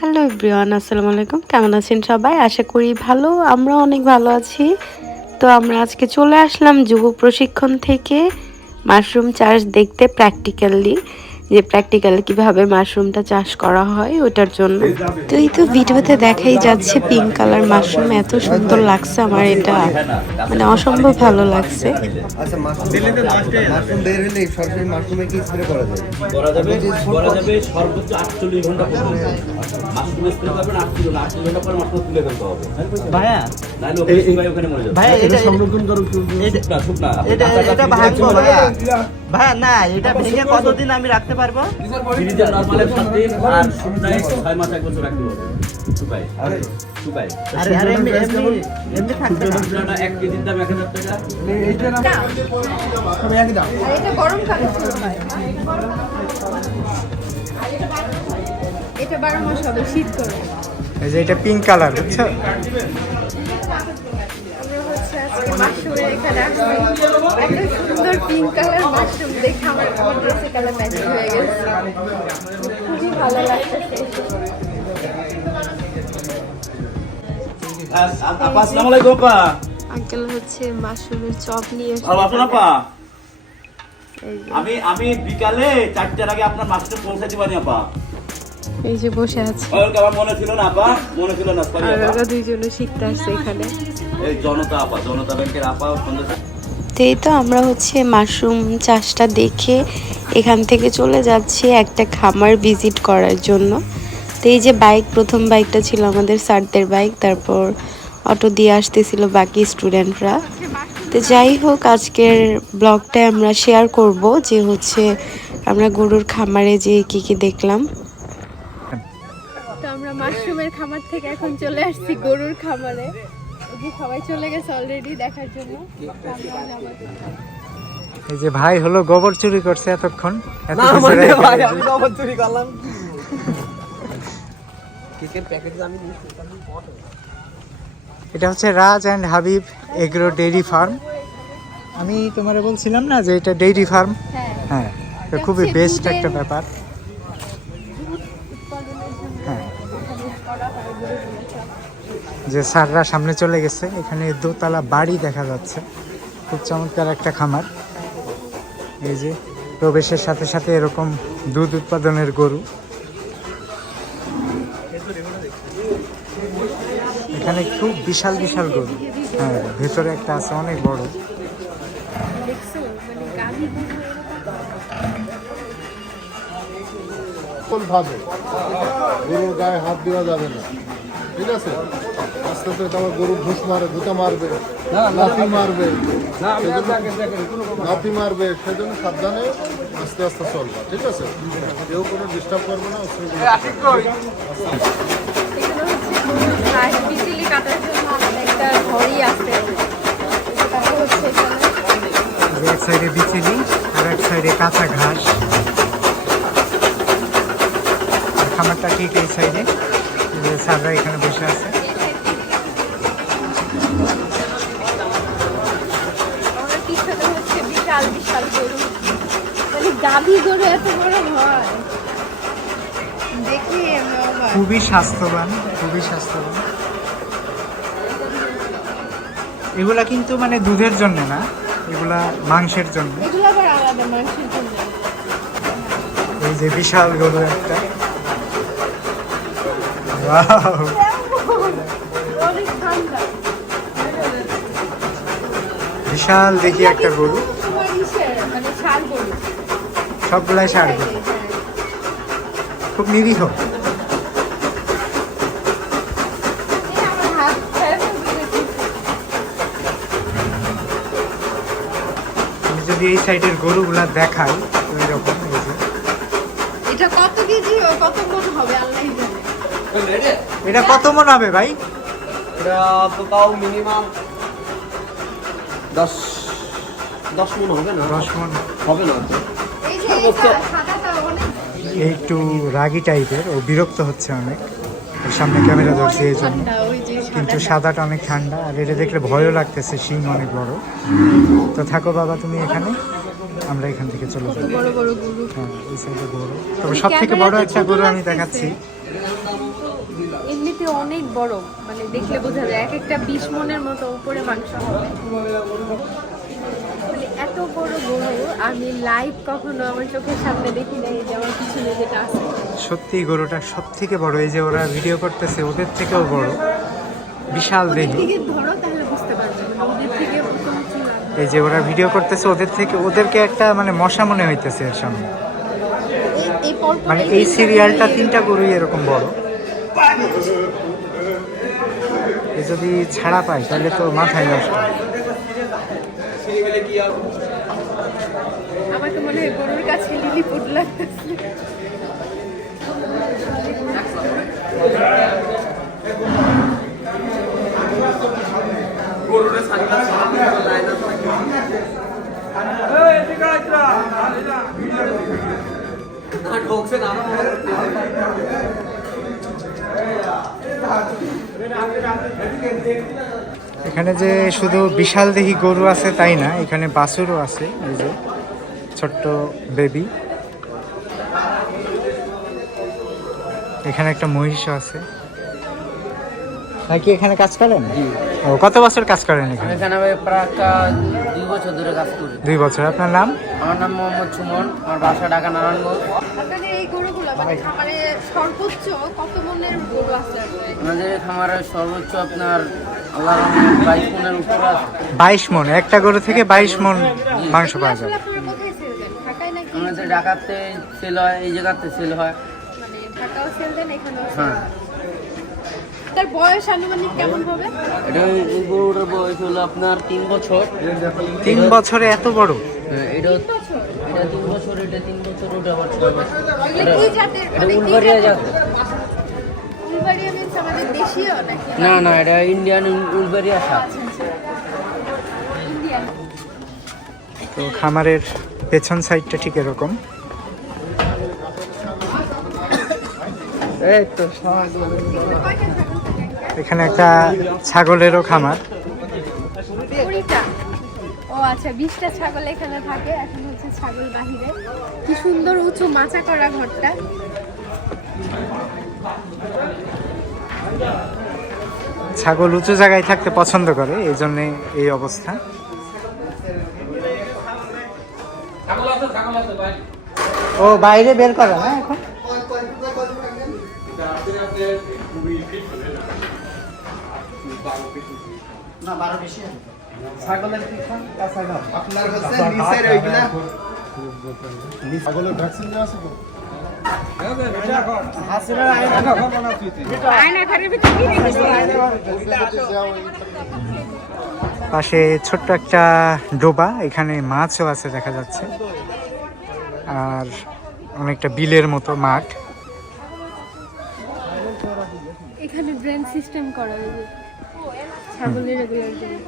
Hello everyone আসসালামু আলাইকুম কেমন আছেন সবাই? আশা করি ভালো। আমরা অনেক ভালো আছি। তো আমরা আজকে চলে আসলাম যুব প্রশিক্ষণ থেকে। মাশরুম চাষ দেখতে প্র্যাকটিক্যালি যে প্র্যাকটিক্যাল কীভাবে মাশরুমটা চাষ করা হয় ওটার জন্য। তো এই তো ভিডিওতে দেখাই যাচ্ছে পিঙ্ক কালার মাশরুম এত সুন্দর লাগছে আমার এটা। মানে অসম্ভব ভালো লাগছে। মাশরুম মাশরুম বের হলে সরাসরি মাশরুমে কি স্প্রে করা যায় করা যাবে করা যাবে সর্বোচ্চ আটচল্লিশ ঘণ্টা পর্যন্ত মাশরুম স্প্রে করবেন আটচল্লিশ আটচল্লিশ ঘণ্টা পরে মাশরুম তুলে ফেলতে হবে ভাইয়া এটা সংরক্ষণ এটা এটা ভাঙবো ভাইয়া। না এটা ভেঙে কতদিন আমি রাখতে পারব? ফ্রিজে নরমালে সাত দিন আর শুকনায় ছয় মাস এক বছর রাখতে হবে। শুকায় শুকায় আরে আরে এমনি এমনি এমনি থাকবে না শুকনাটা কেজির দাম এক হাজার টাকা। আর এটা গরমকালে শুরু এটা বারো মাস হবে শীত করে এই যে এটা পিঙ্ক কালার বুঝছ? মাশরুমের এখানে এত সুন্দর পিঙ্ক কালার মাশরুম দেখে আমার আমার ড্রেসে কালার ম্যাচিং হয়ে গেছে। খুবই ভালো লাগতেছে আপা আসসালামু আলাইকুম আপা। আঙ্কেল হচ্ছে মাশরুমের চপ নিয়ে আমি আমি বিকালে চারটার আগে আপনার মাছটা পৌঁছে দিবানি আপা। এই যে বসে আছে। মনে ছিল না আপা? মনে ছিল না আর আপা। ওরা দুইজনে শিখতে আসছে এখানে। এই জনতা আপা জনতা ব্যাংকের আপা তো এই তো আমরা হচ্ছে মাশরুম চাষটা দেখে এখান থেকে চলে যাচ্ছি একটা খামার ভিজিট করার জন্য। তো এই যে বাইক প্রথম বাইকটা ছিল আমাদের স্যারদের বাইক তারপর অটো দিয়ে আসতেছিল বাকি স্টুডেন্টরা। তো যাই হোক আজকের ব্লগটায় আমরা শেয়ার করব যে হচ্ছে আমরা গরুর খামারে যে কি কি দেখলাম। থেকে এখন চলে আসছি গরুর খামারে। সবাই চলে গেছে অলরেডি দেখার জন্য। এই যে ভাই হলো গোবর চুরি করছে এতক্ষণ। এত মানে কখন চুরি করলাম। কেকের প্যাকেট আমি এটা হচ্ছে Raj and Habib agro dairy farm. আমি তোমারে বলছিলাম না যে এটা ডেইরি ফার্ম? হ্যাঁ। হ্যাঁ খুবই বেস্ট একটা ব্যাপার। যে স্যাররা সামনে চলে গেছে, এখানে দোতলা বাড়ি দেখা যাচ্ছে। খুব চমৎকার একটা খামার। এই যে প্রবেশের সাথে সাথে এরকম দুধ উৎপাদনের গরু। এখানে খুব বিশাল বিশাল গরু। হ্যাঁ ভেতরে একটা আছে, অনেক বড়। ভাবে? গরুর গায়ে হাত দেওয়া যাবে না। ঠিক আছে? আস্তে আস্তে তোমার গরু ঘুষ মারে দুটা মারবে লাথি মারবে। লাথি মারবে সেজন্য সাবধানে আস্তে আস্তে চলবে ঠিক আছে? কেউ কোনো ডিস্টার্ব করবে না কাটার জন্য একটা ঘড়ি আছে এক সাইডে বিচিলি আর এক সাইডে কাঁচা ঘাস। আর খামারটা ঠিক এই সাইডে স্যাররা এখানে বসে আছে। গাভী গরু এত বড় হয়। দেখি খুবই স্বাস্থ্যবান খুবই স্বাস্থ্যবান। এগুলা কিন্তু মানে দুধের জন্য না এগুলা মাংসের জন্য। এগুলো আবার আলাদা মানুষের জন্য। এই যে বিশাল গরু একটা! বিশাল দেখি একটা গরু। মানে গরু। সবগুলাই সার খুব নিরীহ। যদি এই সাইডের গরুগুলা দেখাই ওই রকম এটা কত কেজি কত মন হবে আল্লাহ জানে। এটা কত মন হবে ভাই? এটা তো তাও মিনিমাম দশ দশ মন হবে না? দশ মন। হবে না। একটু রাগি টাইপের ও বিরক্ত হচ্ছে অনেক। সামনে ক্যামেরা ধরছে এই জন্য। কিন্তু সাদাটা। অনেক ঠান্ডা আর এটা দেখলে ভয়ও লাগতেছে শিং অনেক বড়। তো থাকো বাবা তুমি এখানে। আমরা এখান থেকে চলে যাব হ্যাঁ এই সাইডে গরু তবে সব থেকে বড় একটা গরু আমি দেখাচ্ছি। অনেক বড় মানে দেখলে বোঝা যায় এক একটা বিশ মনের মতো উপরে মাংস হবে। মানে এত বড় গরু আমি লাইভ কখনো আমার চোখের সামনে দেখি নাই যে আমার পিছনে যেটা আছে। সত্যি গরুটা সব থেকে বড় এই যে ওরা ভিডিও করতেছে ওদের থেকেও বড়। বিশাল দেহি। ধরো তাহলে বুঝতে পারবে। ওদের থেকে কত উঁচু লাগবে। এই যে ওরা ভিডিও করতেছে ওদের থেকে ওদেরকে একটা মানে মশা মনে হইতেছে এর সামনে। মানে এই সিরিয়ালটা তিনটা গরুই এরকম বড়। এ যদি ছাড়া পায় তাহলে তো মাথায় নষ্ট। আমার তো মনে হয় গরুর কাছে লিলিপুট লাগতেছে এখানে যে শুধু বিশাল দেহি গরু আছে তাই না এখানে বাছুরও আছে এই যে ছোট্ট বেবি। এখানে একটা মহিষও আছে। নাকি এখানে কাজ করেন? ও কত বছর কাজ করেন এখানে? এখানে আমি প্রায় একটা দুই বছর ধরে কাজ করি। দুই বছর। আপনার নাম? আমার নাম মোহাম্মদ সুমন আমার বাসা ঢাকা নারায়ণগঞ্জ। আপনাদের এই গরুগুলো মানে খামারে সর্বোচ্চ কত মনের গরু আছে? আমাদের খামারে সর্বোচ্চ আপনার বাইশ মনের উপরে বাইশ মন একটা গরু থেকে বাইশ মন মাংস পাওয়া যাবে। সেল ঢাকাতে হয় এই জায়গাতে সেল হয়। মানে হ্যাঁ। তার বয়স আনুমানিক কেমন হবে? এটা এই গরুটার বয়স হলো আপনার তিন বছর। তিন বছরে এত বড়? হ্যাঁ, এটা বছর? এটা তিন বছর এটা তিন বছর ওটা আবার ছয় বছর এগুলো কি জাতের এটা মানে উলবাড়িয়া? না না এটা ইন্ডিয়ান উলবেরিয়া সাপ তো খামারের পেছন সাইডটা ঠিক এরকম। এই তো এখানে একটা ছাগলেরও খামার। ও আচ্ছা বিশটা ছাগল এখানে থাকে। এখন হচ্ছে ছাগল বাহিরে। কি সুন্দর উঁচু মাচা করা ঘরটা। ছাগল উঁচু জায়গায় থাকতে পছন্দ করে এই জন্যে এই অবস্থা। ও বাইরে বের করে না এখন আপনার হচ্ছে নিচের ওইগুলা। ছাগলের ভ্যাকসিন দেওয়া আছে? পাশে ছোট্ট একটা ডোবা, এখানে মাছও আছে দেখা যাচ্ছে। আর অনেকটা বিলের মতো মাঠ। এখানে ড্রেন সিস্টেম করা ছাগলের রেগুলার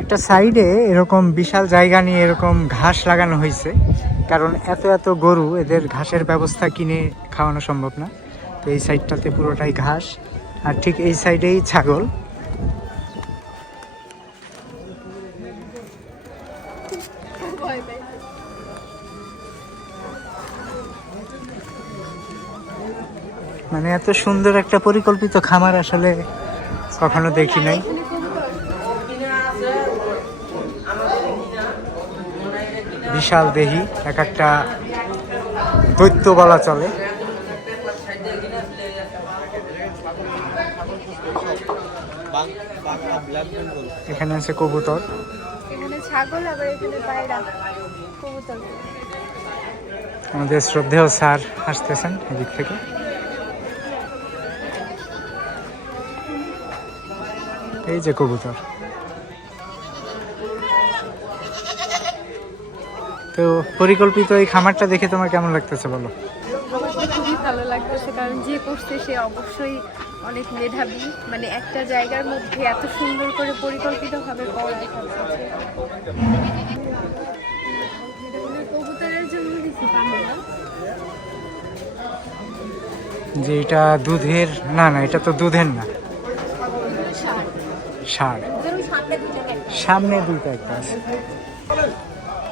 একটা সাইডে এরকম বিশাল জায়গা নিয়ে এরকম ঘাস লাগানো হয়েছে। কারণ এত এত গরু এদের ঘাসের ব্যবস্থা কিনে খাওয়ানো সম্ভব না। তো এই সাইডটাতে পুরোটাই ঘাস, আর ঠিক এই সাইডেই ছাগল। মানে এত সুন্দর একটা পরিকল্পিত খামার আসলে কখনো দেখি নাই এখানে কবুতর বিশাল দেহি এক একটা দৈত্য বলা চলে। এখানে আছে কবুতর। এখানে ছাগল আবার এখানে পায়রা। কবুতর। আমাদের শ্রদ্ধেয় স্যার আসতেছেন এদিক থেকে। এই যে কবুতর। তো পরিকল্পিত এই খামারটা দেখে তোমার কেমন লাগতেছে বলো? খুবই ভালো লাগতেছে কারণ যে করছে সে অবশ্যই অনেক মেধাবী। মানে একটা জায়গার মধ্যে এত সুন্দর করে পরিকল্পিতভাবে করা? যে এটা দুধের না না এটা তো দুধের না। সার। সামনে দুইটা একটা আছে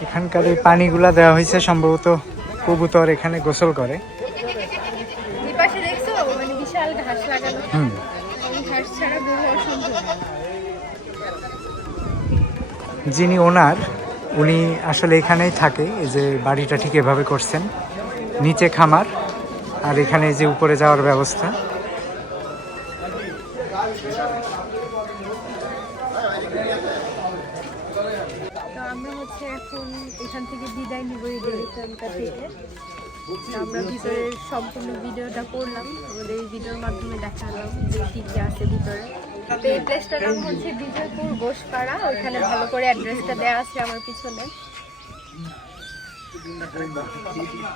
এখানকার এই পানিগুলা দেওয়া হয়েছে সম্ভবত কবুতর এখানে গোসল করে। মানে হুম। যিনি ওনার উনি আসলে এখানেই থাকে এই যে বাড়িটা ঠিক এভাবে করছেন। নিচে খামার আর এখানে যে উপরে যাওয়ার ব্যবস্থা তো আমরা হচ্ছে এখন এখান থেকে বিদায় নিব এই ডেলিশনটা থেকে। আমরা ভিতরের সম্পূর্ণ ভিডিওটা করলাম। আমাদের এই ভিডিওর মাধ্যমে দেখালাম যে কি কি আছে ভিতরে। তো এই প্লেসটার নাম হচ্ছে বিজয়পুর গোসপাড়া ওইখানে ভালো করে অ্যাড্রেসটা দেওয়া আছে আমার পিছনে।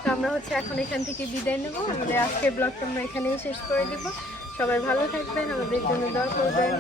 তো আমরা হচ্ছে এখন এখান থেকে বিদায় নেব। আমাদের আজকের ব্লগটা আমরা এখানেই শেষ করে দিব। সবাই ভালো থাকবেন। আমাদের জন্য দোয়া করবেন।